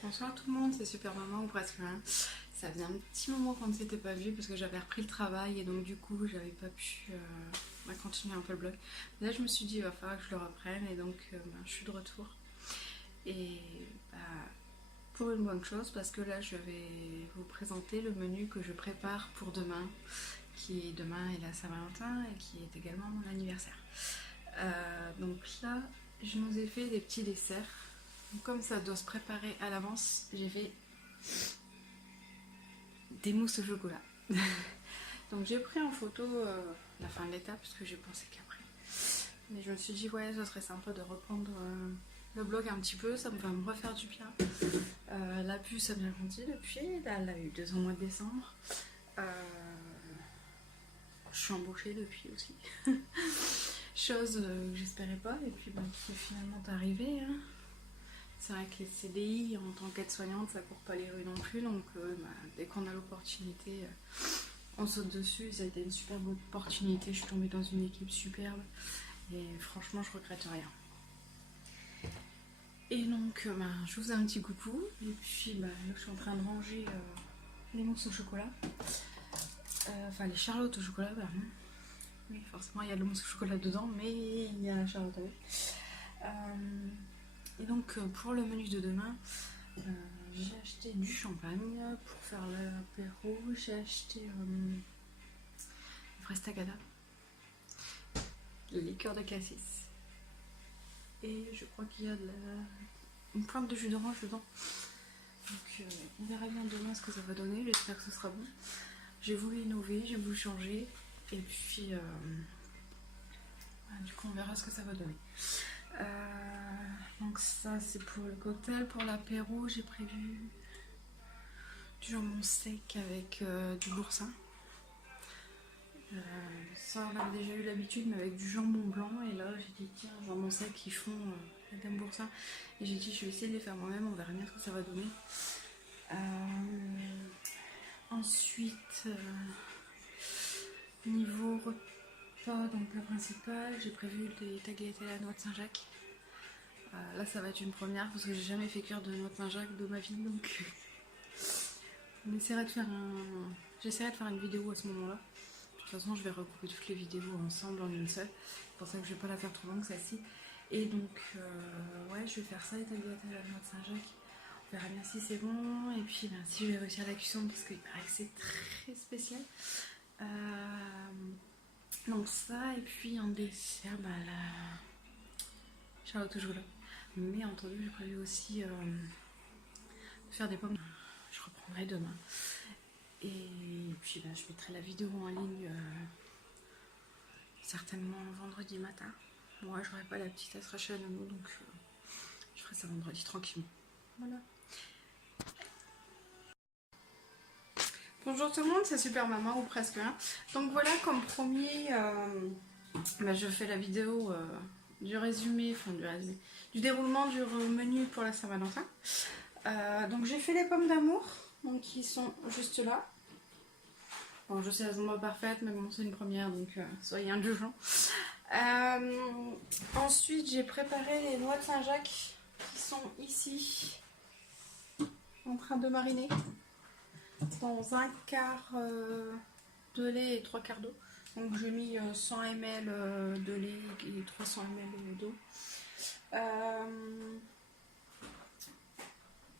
Bonsoir tout le monde, c'est Super Maman ou presque rien. Ça faisait un petit moment qu'on ne s'était pas vu parce que j'avais repris le travail et donc du coup j'avais pas pu continuer un peu le blog. Là je me suis dit il va falloir que je le reprenne et donc je suis de retour. Et bah, pour une bonne chose parce que là je vais vous présenter le menu que je prépare pour demain, qui demain est la Saint-Valentin et qui est également mon anniversaire. Donc là je nous ai fait des petits desserts. Comme ça doit se préparer à l'avance, j'ai fait des mousses au chocolat. Donc j'ai pris en photo la fin de l'étape parce que j'ai pensé qu'après. Mais je me suis dit ouais, ce serait sympa de reprendre le blog un petit peu, ça va me refaire du bien. La puce a bien grandi depuis, là elle a eu 2 ans au mois de décembre. Je suis embauchée depuis aussi. Chose que j'espérais pas et puis qui est finalement arrivée. Hein. C'est vrai que les CDI en tant qu'aide-soignante, ça court pas les rues non plus, donc dès qu'on a l'opportunité, on saute dessus. Ça a été une superbe opportunité, je suis tombée dans une équipe superbe et franchement je regrette rien. Et donc je vous fais un petit coucou et puis là je suis en train de ranger les mousses au chocolat, enfin les charlottes au chocolat, pardon. Oui, forcément il y a de la mousse au chocolat dedans, mais il y a la charlotte avec. Et donc pour le menu de demain, j'ai acheté du champagne pour faire l'apéro. J'ai acheté Frestagada, le liqueur de cassis. Et je crois qu'il y a une pointe de jus d'orange dedans. Donc on verra bien demain ce que ça va donner. J'espère que ce sera bon. J'ai voulu innover, j'ai voulu changer. Et puis du coup on verra ce que ça va donner. Donc ça c'est pour le cocktail. Pour l'apéro j'ai prévu du jambon sec avec du boursin. Ça on a déjà eu l'habitude, mais avec du jambon blanc. Et là j'ai dit tiens, jambon sec ils font avec un boursin. Et j'ai dit je vais essayer de les faire moi-même, on verra bien ce que ça va donner. Ensuite niveau repas, donc la principale, j'ai prévu des tagliatelles à la noix de Saint-Jacques. Là ça va être une première parce que j'ai jamais fait cuire de noix de Saint-Jacques de ma vie, donc on essaiera de faire j'essaierai de faire une vidéo à ce moment-là. De toute façon je vais regrouper toutes les vidéos ensemble en une seule, c'est pour ça que je vais pas la faire trop longue celle-ci. Et donc ouais, je vais faire ça, les tagliatelles à la noix de Saint-Jacques. On verra bien si c'est bon et puis si je vais réussir la cuisson parce qu'il paraît que c'est très spécial. Donc ça, et puis en dessert, la charlotte au chocolat. Mais entre deux, j'ai prévu aussi de faire des pommes. Je reprendrai demain. Et puis je mettrai la vidéo en ligne certainement vendredi matin. Moi, j'aurai pas la petite à à nounou, donc je ferai ça vendredi tranquillement. Voilà. Bonjour tout le monde, c'est Super Maman ou presque rien. Donc voilà, comme promis, je fais la vidéo du résumé, du déroulement du menu pour la Saint-Valentin. Donc j'ai fait les pommes d'amour, donc qui sont juste là. Bon, je sais, elles sont pas parfaites, mais bon, c'est une première, donc soyez indulgents. Ensuite, j'ai préparé les noix de Saint-Jacques qui sont ici, en train de mariner dans 1/4 de lait et 3/4 d'eau. Donc j'ai mis 100 ml de lait et 300 ml d'eau.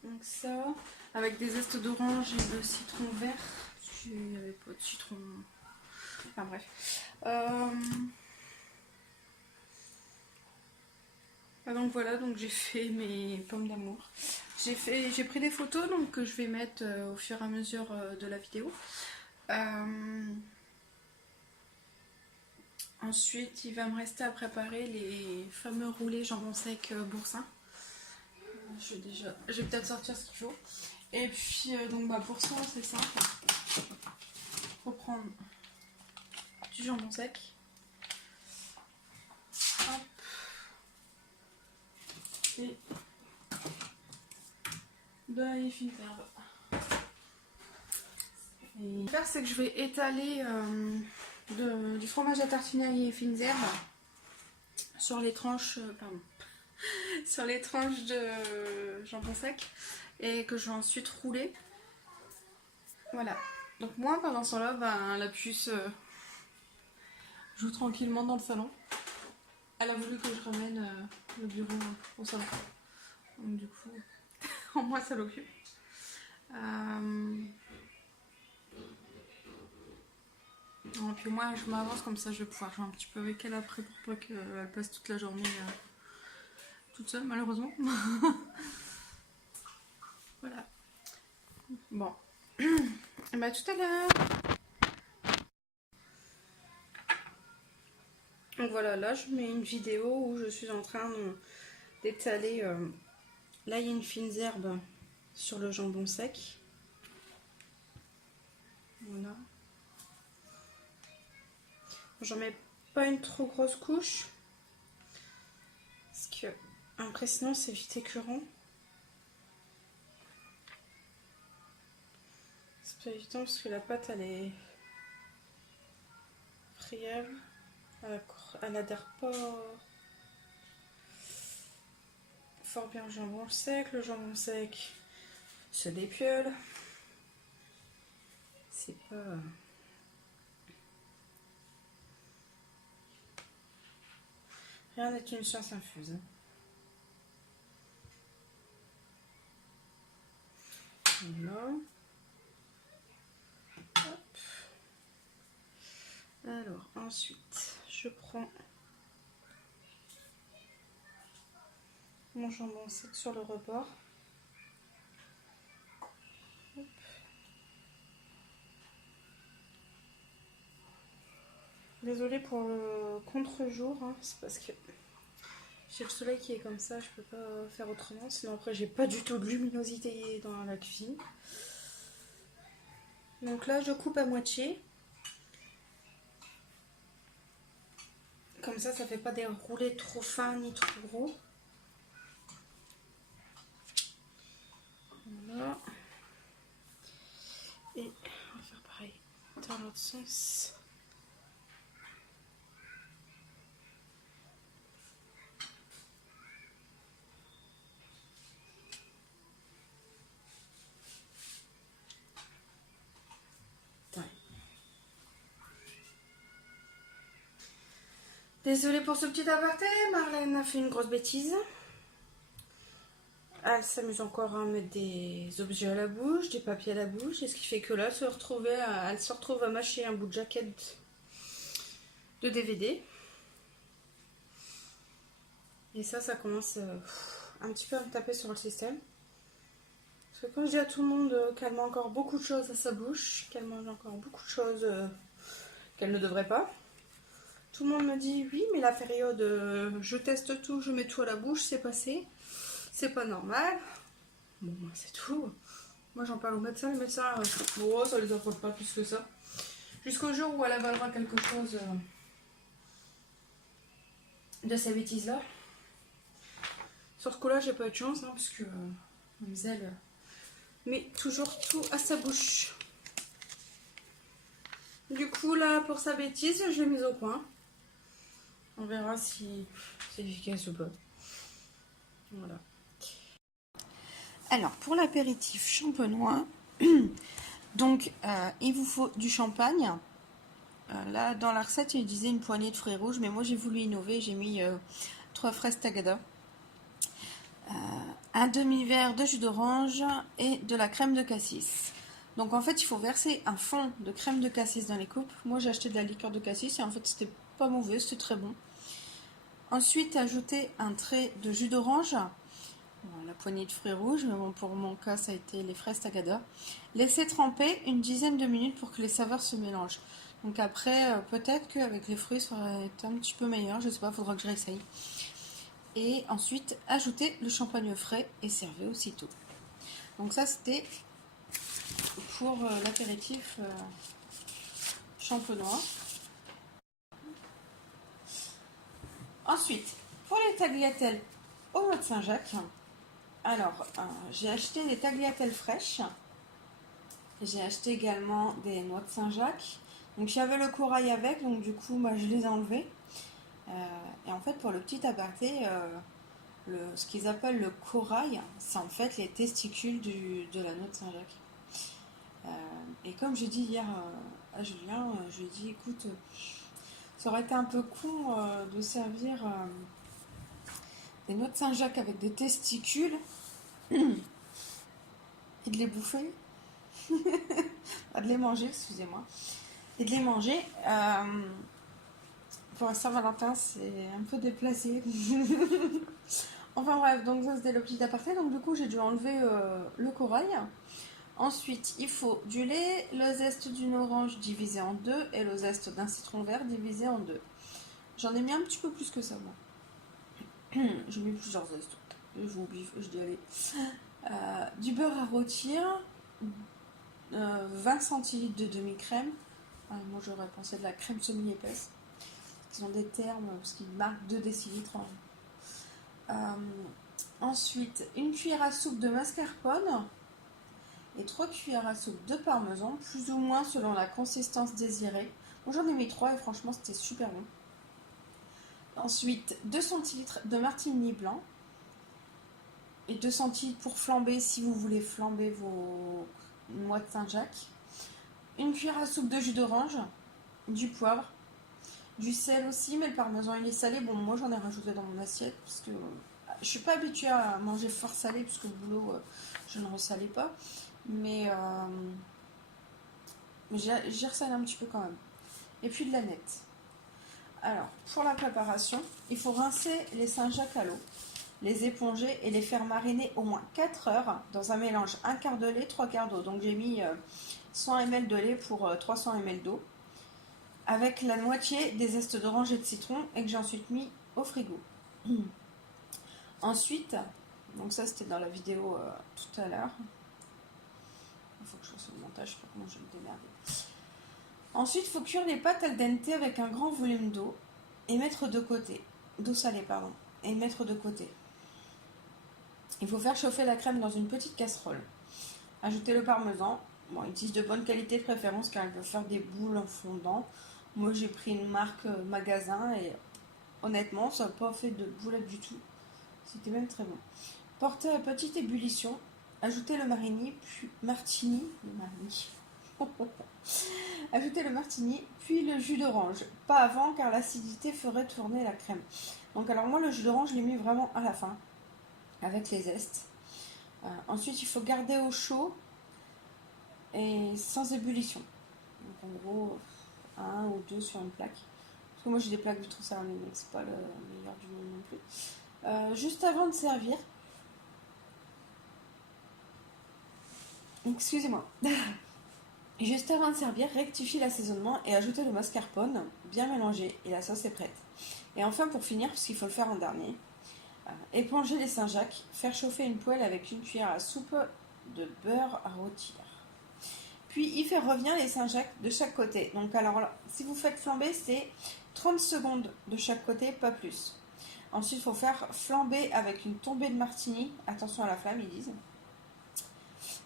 Donc ça, avec des zestes d'orange et de citron vert. Il n'y avait pas de citron. Enfin bref. Donc voilà, donc j'ai fait mes pommes d'amour. J'ai pris des photos donc que je vais mettre au fur et à mesure de la vidéo. Ensuite, il va me rester à préparer les fameux roulés jambon sec boursin. Je vais peut-être sortir ce qu'il faut. Et puis, pour ça, c'est simple. Il faut prendre du jambon sec. Hop. Et de la fine herbe. Et faire, c'est que je vais étaler du fromage à tartiner à fines herbes sur les tranches, sur les tranches de jambon sec et que je vais ensuite rouler. Voilà. Donc moi pendant ce temps-là, ben, la puce joue tranquillement dans le salon. Elle a voulu que je ramène le bureau au salon. Donc du coup, en moi ça l'occupe. Et puis moi je m'avance comme ça, je vais pouvoir jouer un petit peu avec elle après pour pas qu'elle passe toute la journée toute seule malheureusement. Voilà. Bon. Et bah tout à l'heure. Donc voilà, là je mets une vidéo où je suis en train d'étaler l'ail fines herbes sur le jambon sec. Voilà. J'en mets pas une trop grosse couche parce que après sinon c'est vite écœurant. C'est pas évident parce que la pâte elle est friable, elle adhère pas fort bien au jambon sec. Le jambon sec se dépiole. C'est pas... Rien n'est une science infuse. Voilà. Hop. Alors ensuite, je prends mon jambon sec sur le rebord. Hop. Désolée pour le contre-jour, hein, c'est parce que j'ai le soleil qui est comme ça, je peux pas faire autrement. Sinon après j'ai pas du tout de luminosité dans la cuisine. Donc là je coupe à moitié. Comme ça fait pas des roulés trop fins ni trop gros. Voilà. Et on va faire pareil dans l'autre sens. Désolée pour ce petit aparté, Marlène a fait une grosse bêtise. Elle s'amuse encore à mettre des objets à la bouche, des papiers à la bouche, et ce qui fait que là, elle se retrouve à mâcher un bout de jaquette de DVD. Et ça commence un petit peu à me taper sur le système. Parce que quand je dis à tout le monde qu'elle met encore beaucoup de choses à sa bouche, qu'elle mange encore beaucoup de choses qu'elle ne devrait pas, tout le monde me dit oui, mais la période je teste tout, je mets tout à la bouche, c'est passé, c'est pas normal. Bon, moi c'est tout. Moi j'en parle au médecin, les médecins, bon, ça les affole pas plus que ça. Jusqu'au jour où elle avalera quelque chose de ces bêtises là. Sur ce coup-là, j'ai pas eu de chance, hein, parce que Mademoiselle met toujours tout à sa bouche. Du coup, là, pour sa bêtise, je l'ai mise au coin. On verra si c'est efficace ou pas. Voilà. Alors, pour l'apéritif champenois, donc il vous faut du champagne. Là, dans la recette, il disait une poignée de fruits rouges, mais moi j'ai voulu innover, j'ai mis 3 fraises tagada, un demi-verre de jus d'orange et de la crème de cassis. Donc en fait, il faut verser un fond de crème de cassis dans les coupes. Moi j'ai acheté de la liqueur de cassis et en fait c'était pas mauvais, c'était très bon. Ensuite, ajouter un trait de jus d'orange, la poignée de fruits rouges, mais bon, pour mon cas ça a été les fraises tagada. Laisser tremper une dizaine de minutes pour que les saveurs se mélangent. Donc après, peut-être qu'avec les fruits ça aurait été un petit peu meilleur, je sais pas, faudra que je réessaye. Et ensuite, ajouter le champagne frais et servez aussitôt. Donc ça c'était pour l'apéritif champenois. Ensuite, pour les tagliatelles au noix de Saint-Jacques, alors j'ai acheté des tagliatelles fraîches. J'ai acheté également des noix de Saint-Jacques. Donc j'avais le corail avec, donc du coup moi je les ai enlevés. Et en fait pour le petit aparté, ce qu'ils appellent le corail, c'est en fait les testicules de l'anneau de Saint-Jacques. Et comme j'ai dit hier à Julien, je lui ai dit, écoute, ça aurait été un peu con de servir des noix de Saint-Jacques avec des testicules et de les bouffer, de les manger, excusez-moi, et de les manger. Pour Saint-Valentin, c'est un peu déplacé. Enfin bref, donc ça c'était le petit aparté. Donc du coup, j'ai dû enlever le corail. Ensuite, il faut du lait, le zeste d'une orange divisé en deux et le zeste d'un citron vert divisé en deux. J'en ai mis un petit peu plus que ça, moi. J'ai mis plusieurs zestes. Je dis allez. Du beurre à rôtir, 20 centilitres de demi-crème. Moi j'aurais pensé de la crème semi-épaisse. Ils ont des termes parce qu'ils marquent 2 décilitres. Ensuite, une cuillère à soupe de mascarpone et 3 cuillères à soupe de parmesan, plus ou moins selon la consistance désirée. Moi j'en ai mis 3 et franchement c'était super bon. Ensuite, 2 centilitres de martini blanc et 2 centilitres pour flamber si vous voulez flamber vos noix de Saint-Jacques. Une cuillère à soupe de jus d'orange, du poivre, du sel aussi, mais le parmesan il est salé. Bon, moi j'en ai rajouté dans mon assiette parce que je suis pas habituée à manger fort salé puisque au boulot je ne resalais pas. Mais j'y ressalé un petit peu quand même. Et puis de la nette. Alors, pour la préparation, il faut rincer les Saint-Jacques à l'eau, les éponger et les faire mariner au moins 4 heures dans un mélange 1 quart de lait, 3 quarts d'eau. Donc j'ai mis 100 ml de lait pour 300 ml d'eau, avec la moitié des zestes d'orange et de citron et que j'ai ensuite mis au frigo. Ensuite, donc ça c'était dans la vidéo tout à l'heure. Il faut que je fasse le montage, je sais pas comment je vais me démerder. Ensuite, il faut cuire les pâtes al dente avec un grand volume d'eau et mettre de côté. D'eau salée, pardon. Et mettre de côté. Il faut faire chauffer la crème dans une petite casserole. Ajouter le parmesan. Bon, il utilise de bonne qualité de préférence car il peut faire des boules en fondant. Moi, j'ai pris une marque magasin et honnêtement, ça n'a pas fait de boulettes du tout. C'était même très bon. Porter à petite ébullition. Ajouter le martini. Ajoutez le martini, puis le jus d'orange. Pas avant car l'acidité ferait tourner la crème. Donc alors moi le jus d'orange je l'ai mis vraiment à la fin, avec les zestes. Ensuite il faut garder au chaud et sans ébullition. Donc en gros 1 ou 2 sur une plaque. Parce que moi j'ai des plaques vitrées céramiques donc c'est pas le meilleur du monde non plus. Juste avant de servir. Excusez-moi. Juste avant de servir, rectifiez l'assaisonnement et ajoutez le mascarpone, bien mélangé, et la sauce est prête. Et enfin, pour finir, parce qu'il faut le faire en dernier, éponger les Saint-Jacques, faire chauffer une poêle avec une cuillère à soupe de beurre à rôtir. Puis y faire revenir les Saint-Jacques de chaque côté. Donc alors, si vous faites flamber, c'est 30 secondes de chaque côté, pas plus. Ensuite, il faut faire flamber avec une tombée de martini. Attention à la flamme, ils disent.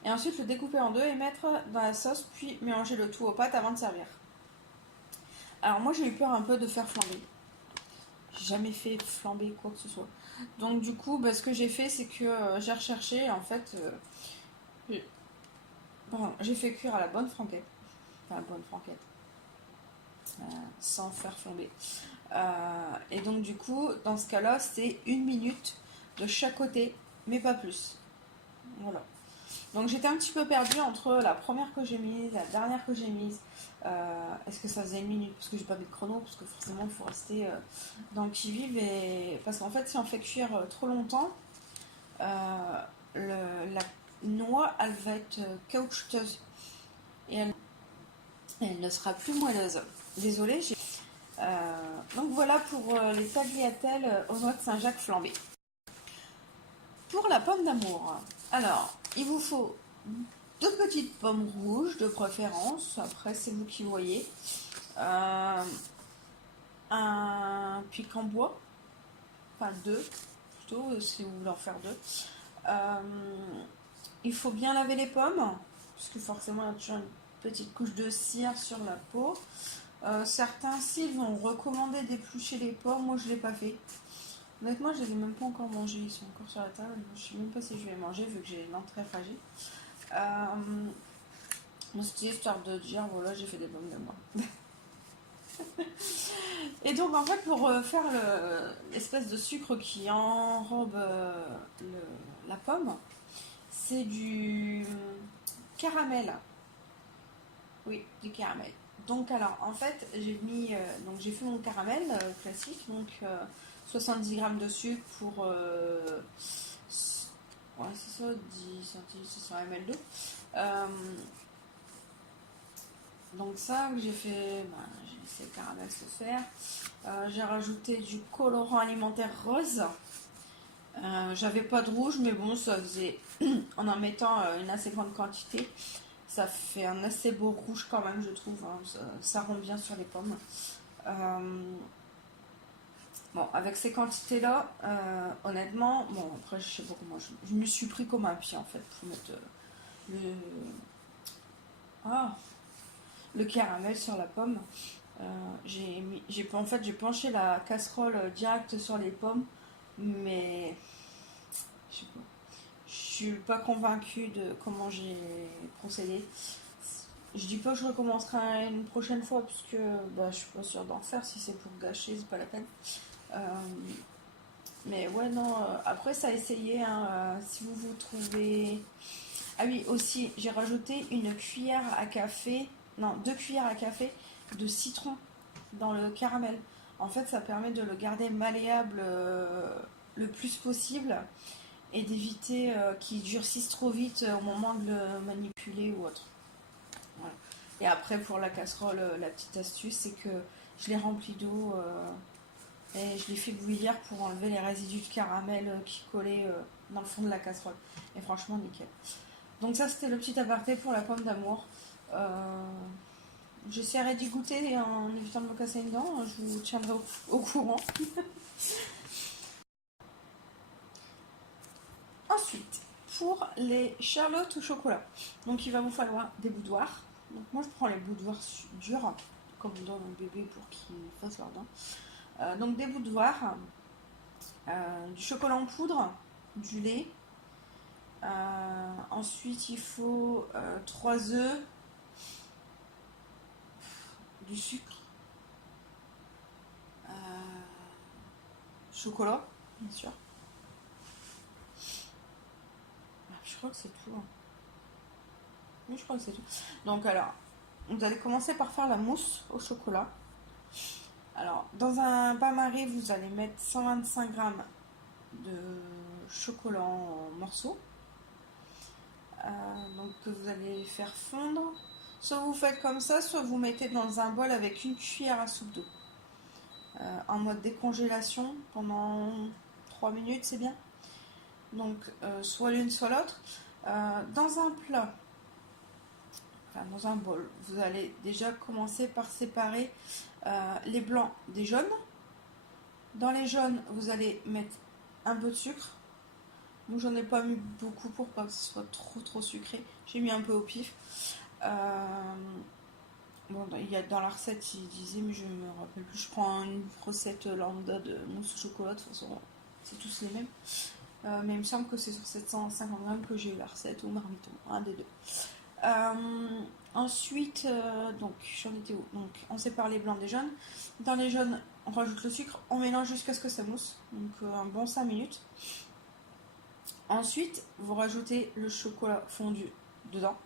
Et ensuite le découper en deux et mettre dans la sauce, puis mélanger le tout aux pâtes avant de servir. Alors moi j'ai eu peur un peu de faire flamber. J'ai jamais fait flamber quoi que ce soit. Donc du coup, ce que j'ai fait, c'est que j'ai recherché, en fait, j'ai fait cuire à la bonne franquette. Enfin, la bonne franquette. Sans faire flamber. Et donc du coup, dans ce cas-là, c'est 1 minute de chaque côté, mais pas plus. Voilà. Donc j'étais un petit peu perdue entre la première que j'ai mise, la dernière que j'ai mise. Est-ce que ça faisait 1 minute? Parce que j'ai pas mis de chrono, parce que forcément il faut rester dans le qui-vive. Parce qu'en fait, si on fait cuire trop longtemps, la noix elle va être caoutchouteuse et elle ne sera plus moelleuse. Désolée. Donc voilà pour les tagliatelles aux noix de Saint-Jacques flambées. Pour la pomme d'amour, alors il vous faut 2 petites pommes rouges de préférence, après c'est vous qui voyez, un pic en bois, enfin 2 plutôt si vous voulez en faire 2. Il faut bien laver les pommes, parce que forcément il y a toujours une petite couche de cire sur la peau. Certains sites vont recommander d'éplucher les pommes, moi je ne l'ai pas fait. Honnêtement, je les ai même pas encore mangés, ils sont encore sur la table. Je sais même pas si je vais les manger vu que j'ai l'entrée fragile. C'était histoire de dire, voilà, j'ai fait des pommes de moi. Et donc, en fait, pour faire l'espèce de sucre qui enrobe la pomme, c'est du caramel. Oui, du caramel. Donc, alors, en fait, j'ai fait mon caramel classique, donc 70 grammes de sucre pour ouais, c'est ça, 10 centilitres, 600 ml d'eau. Euh, donc ça, j'ai laissé le caramel se faire. J'ai rajouté du colorant alimentaire rose. J'avais pas de rouge, mais bon, ça faisait, en mettant une assez grande quantité, ça fait un assez beau rouge quand même, je trouve. Hein. Ça rend bien sur les pommes. Bon, avec ces quantités-là, honnêtement, bon, après, je sais pas comment, je me suis pris comme un pied en fait pour mettre le, ah, le caramel sur la pomme. En fait, j'ai penché la casserole direct sur les pommes, mais je sais pas. Je suis pas convaincue de comment j'ai procédé. Je dis pas que je recommencerai une prochaine fois puisque bah, je suis pas sûre d'en faire. Si c'est pour gâcher, c'est pas la peine. Euh, mais ouais, non. Après, ça a essayé. Hein, si vous vous trouvez. Ah oui, aussi, j'ai rajouté une cuillère à café. Non, 2 cuillères à café de citron dans le caramel. En fait, ça permet de le garder malléable le plus possible et d'éviter qu'il durcisse trop vite au moment de le manipuler ou autre. Voilà. Et après, pour la casserole, la petite astuce, c'est que je l'ai remplie d'eau et je l'ai fait bouillir pour enlever les résidus de caramel qui collaient dans le fond de la casserole. Et franchement, nickel. Donc ça, c'était le petit aparté pour la pomme d'amour. Euh, J'essaierai d'y goûter en évitant de me casser une dent. Je vous tiendrai au courant. Ensuite, pour les charlottes au chocolat. Donc il va vous falloir des boudoirs. Donc moi je prends les boudoirs durs, comme on donne au bébé pour qu'ils fassent leurs dents. Donc des boudoirs, du chocolat en poudre, du lait. Ensuite il faut 3 œufs, du sucre, chocolat, bien sûr. Je crois que c'est tout. Hein. Oui, je crois que c'est tout. Donc alors, vous allez commencer par faire la mousse au chocolat. Alors, dans un bain-marie, vous allez mettre 125 grammes de chocolat en morceaux. Donc, que vous allez faire fondre. Soit vous faites comme ça, soit vous mettez dans un bol avec une cuillère à soupe d'eau. En mode décongélation pendant 3 minutes, c'est bien. Donc, soit l'une, soit l'autre. Dans un plat, enfin dans un bol, vous allez déjà commencer par séparer les blancs des jaunes. Dans les jaunes, vous allez mettre un peu de sucre. Moi, j'en ai pas mis beaucoup pour pas que ce soit trop sucré. J'ai mis un peu au pif. Bon, dans la recette, il disait, mais je me rappelle plus. Je prends une recette lambda de mousse au chocolat. De toute façon, c'est tous les mêmes. Mais il me semble que c'est sur 750 grammes que j'ai eu la recette, ou marmiton, un des deux. Ensuite, donc j'en étais où? Donc on sépare les blancs des jaunes. Dans les jaunes, on rajoute le sucre, on mélange jusqu'à ce que ça mousse, donc un bon 5 minutes. Ensuite, vous rajoutez le chocolat fondu dedans.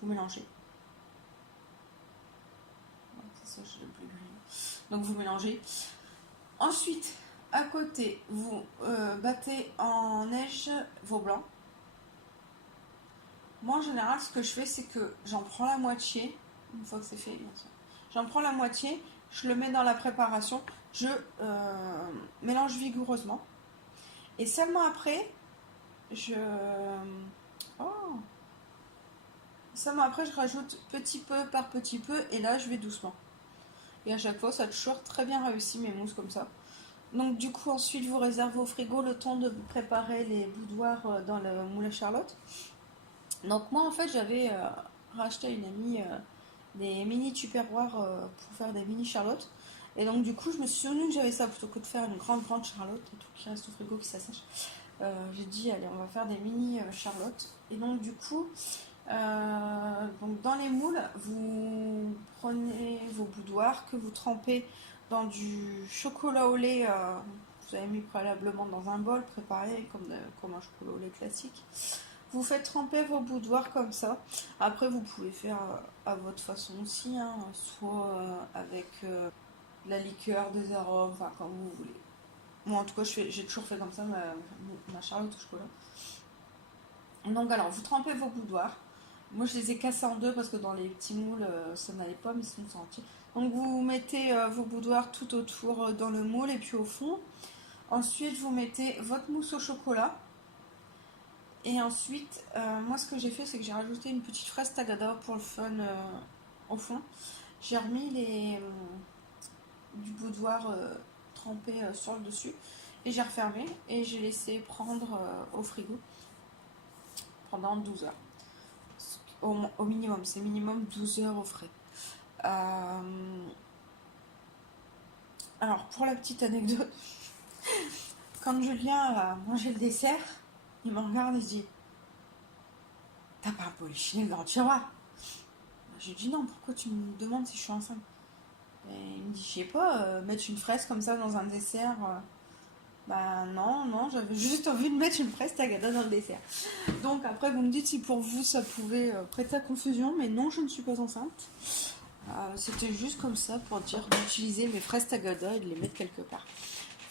Vous mélangez. Ouais, c'est ça, je l'ai plus grillé. Donc vous mélangez. Ensuite, à côté, vous battez en neige vos blancs. Moi, en général, ce que je fais, c'est que j'en prends la moitié, une fois que c'est fait, bien sûr. J'en prends la moitié, je le mets dans la préparation, je mélange vigoureusement. Et seulement après, oh. Seulement après, je rajoute petit peu par petit peu, et là, je vais doucement. Et à chaque fois, ça a toujours très bien réussi mes mousses comme ça. Donc du coup, ensuite, vous réservez au frigo le temps de préparer les boudoirs dans le moule à Charlotte. Donc moi, en fait, j'avais racheté à une amie des mini tupperwares pour faire des mini charlottes. Et donc du coup je me suis souvenue que j'avais ça plutôt que de faire une grande Charlotte et tout qui reste au frigo qui s'assèche. J'ai dit allez on va faire des mini Charlotte. Et donc du coup donc dans les moules vous prenez vos boudoirs que vous trempez dans du chocolat au lait. Vous avez mis préalablement dans un bol préparé comme un chocolat au lait classique. Vous faites tremper vos boudoirs comme ça. Après, vous pouvez faire à votre façon aussi, hein, soit avec de la liqueur, des arômes, enfin comme vous voulez. Moi, en tout cas, j'ai toujours fait comme ça ma Charlotte au chocolat. Donc, alors, vous trempez vos boudoirs. Moi, je les ai cassés en deux parce que dans les petits moules, ça n'allait pas, mais sinon, c'est entier. Donc, vous mettez vos boudoirs tout autour dans le moule et puis au fond. Ensuite, vous mettez votre mousse au chocolat. Et ensuite, moi ce que j'ai fait, c'est que j'ai rajouté une petite fraise tagada pour le fun au fond. J'ai remis du boudoir trempé sur le dessus et j'ai refermé et j'ai laissé prendre au frigo pendant 12 heures. Au minimum, c'est minimum 12 heures au frais. Alors, pour la petite anecdote, quand Julien a mangé le dessert, il me regarde et dit « T'as pas un polichinelle dans le tiroir ?» Je lui dis « Non, pourquoi tu me demandes si je suis enceinte ?» Et il me dit « Je sais pas, mettre une fraise comme ça dans un dessert, bah non, j'avais juste envie de mettre une fraise tagada dans le dessert. » Donc après, vous me dites si pour vous ça pouvait prêter à confusion, mais non, je ne suis pas enceinte. C'était juste comme ça pour dire d'utiliser mes fraises tagada et de les mettre quelque part.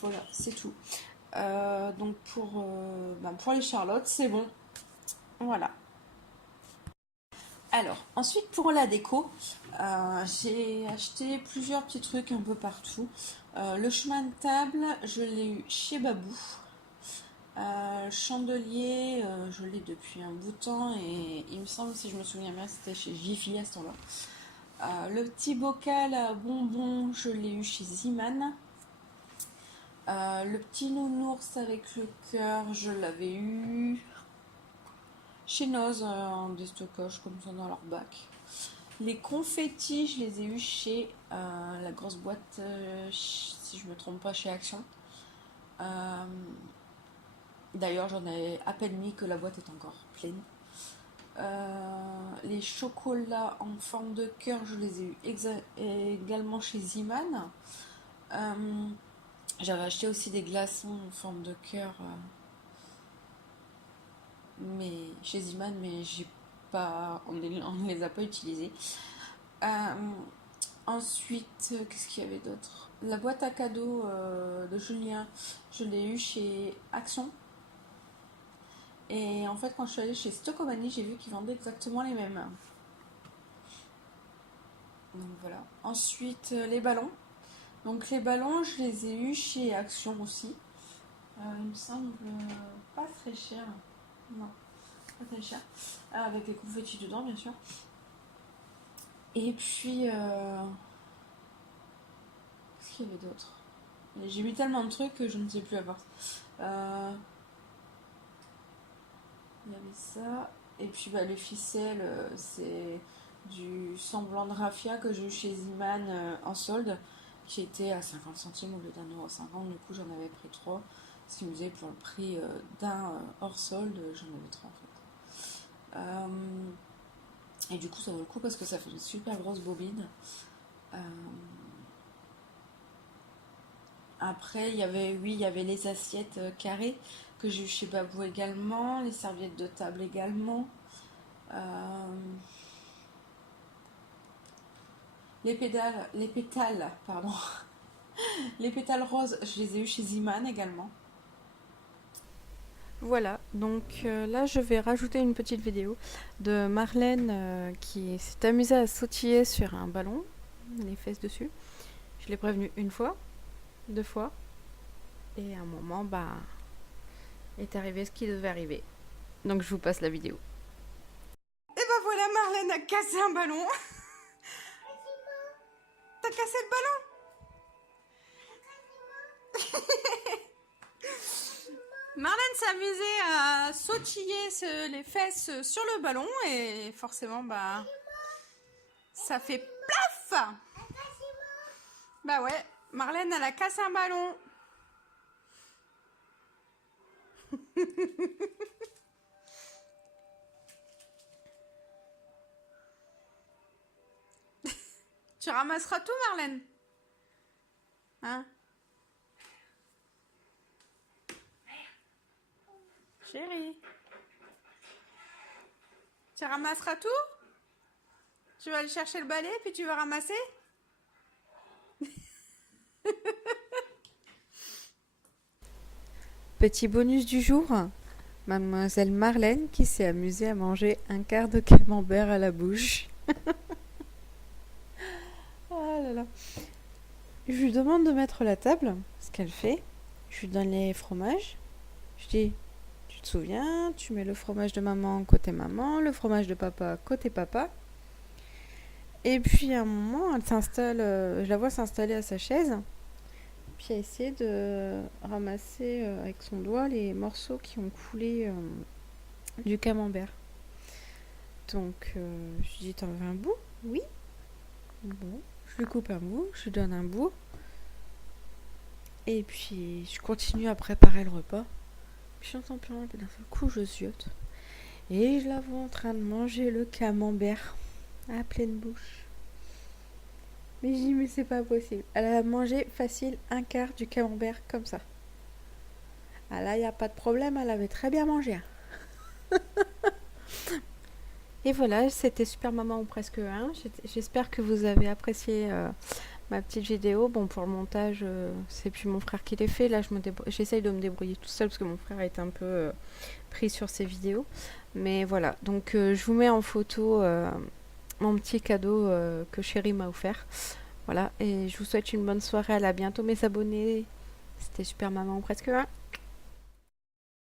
Voilà, c'est tout. Donc pour les charlottes, c'est bon. Voilà. Alors, ensuite pour la déco, j'ai acheté plusieurs petits trucs un peu partout. Le chemin de table, je l'ai eu chez Babou. Chandelier, je l'ai depuis un bout de temps et il me semble, si je me souviens bien, c'était chez Jiffy à ce temps-là. Le petit bocal à bonbons, je l'ai eu chez Ziman. Le petit nounours avec le cœur, je l'avais eu chez Noz en déstockage comme ça dans leur bac. Les confettis, je les ai eus chez la grosse boîte, si je me trompe pas, chez Action. D'ailleurs, j'en ai à peine mis que la boîte est encore pleine. Les chocolats en forme de cœur, je les ai eus également chez Ziman. J'avais acheté aussi des glaçons en forme de cœur, mais chez Ziman, mais on ne les a pas utilisés. Ensuite, qu'est-ce qu'il y avait d'autre? La boîte à cadeaux de Julien, je l'ai eu chez Action. Et en fait, quand je suis allée chez Stockomanie, j'ai vu qu'ils vendaient exactement les mêmes. Donc voilà. Ensuite, les ballons. Donc les ballons, je les ai eus chez Action aussi. Il me semble pas très cher. Non, pas très cher. Avec les confettis dedans, bien sûr. Et puis, qu'est-ce qu'il y avait d'autre? J'ai mis tellement de trucs que je ne sais plus à part. Il y avait ça. Et puis les ficelles, c'est du semblant de raffia que j'ai eu chez Ziman en solde, qui était à 50 centimes au lieu d'1,50 €. Du coup, j'en avais pris 3. Ce qui me faisait pour le prix d'un hors solde, j'en avais 3 en fait. Et du coup, ça vaut le coup parce que ça fait une super grosse bobine. Après, il y avait les assiettes carrées que j'ai eu chez Babou également, les serviettes de table également. Les pétales, pardon. Les pétales roses, je les ai eu chez Ziman également. Voilà, donc là je vais rajouter une petite vidéo de Marlène qui s'est amusée à sautiller sur un ballon, les fesses dessus. Je l'ai prévenue une fois, 2 fois, et à un moment, est arrivé ce qui devait arriver. Donc je vous passe la vidéo. Et voilà, Marlène a cassé un ballon. T'as cassé le ballon? Marlène s'est amusée à sautiller les fesses sur le ballon et forcément, ça fait plaf! Bah ouais, Marlène, elle a cassé un ballon. Tu ramasseras tout, Marlène? Hein? Chérie, tu ramasseras tout? Tu vas aller chercher le balai puis tu vas ramasser? Petit bonus du jour, mademoiselle Marlène qui s'est amusée à manger un quart de camembert à la bouche. Oh là là. Je lui demande de mettre la table, ce qu'elle fait. Je lui donne les fromages. Je dis, tu te souviens, tu mets le fromage de maman, le fromage de papa côté papa. Et puis à un moment, elle s'installe, je la vois s'installer à sa chaise. Puis elle essaie de ramasser avec son doigt les morceaux qui ont coulé du camembert. Donc je lui dis, t'en veux un bout? Oui. Bon, je lui coupe un bout, je lui donne un bout. Et puis je continue à préparer le repas. Puis j'entends plus rien, puis d'un seul coup je ziote. Et je la vois en train de manger le camembert à pleine bouche. Mais je dis, mais c'est pas possible. Elle a mangé facile un quart du camembert comme ça. Ah là, il n'y a pas de problème, elle avait très bien mangé. Et voilà, c'était Super Maman ou presque un. J'espère que vous avez apprécié ma petite vidéo. Bon, pour le montage, c'est plus mon frère qui l'a fait. Là, j'essaye de me débrouiller tout seul parce que mon frère est un peu pris sur ses vidéos. Mais voilà, donc je vous mets en photo mon petit cadeau que Chérie m'a offert. Voilà, et je vous souhaite une bonne soirée. À bientôt mes abonnés. C'était Super Maman ou presque un.